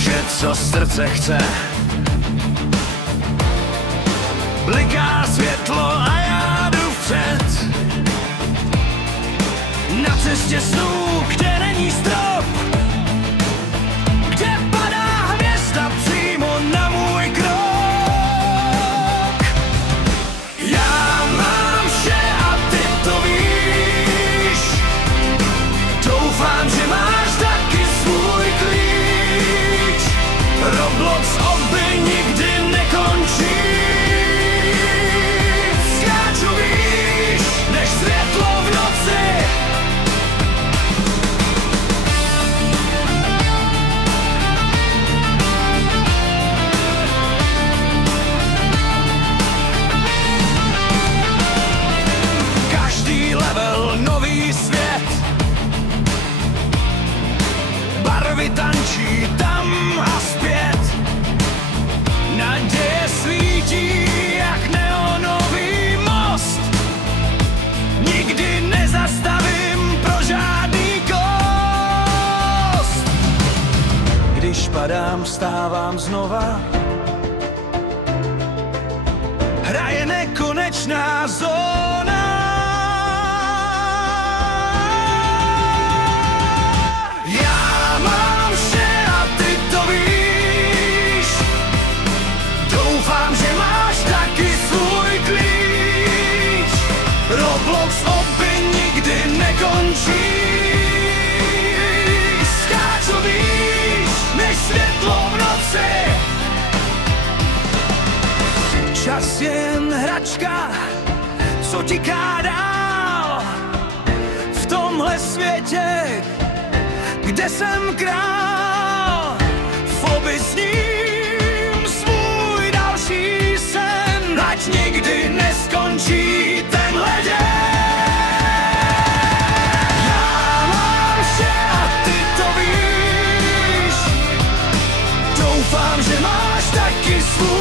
vše, co srdce chce. Bliká světlo a já jdu vpřed. Na cestě snů, kde není strop, kde padá hvězda přímo na můj krok. Já mám vše a ty to víš. Doufám, že máš taky svůj klíč. Roblox oby nikdy nekončí. Skáču výš než světlo v noci. Každý level nový svět. Barvy tančí tam a zpět. Naděje svítí jak neonový most. Nikdy nezastavím pro žádný kost. Když padám, vstávám znova. Hraje nekonečná zóna. Já mám vše a ty to víš. Doufám, že máš taky svůj klíč. Roblox oby nikdy nekončí. Skáču výš než světlo v noci. Čas je jen hračka, co tiká dál. V tomhle světě, kde jsem král. Foby sním svůj další sen, ať nikdy neskončí tenhle den. Já mám vše a ty to víš. Doufám, že máš taky svůj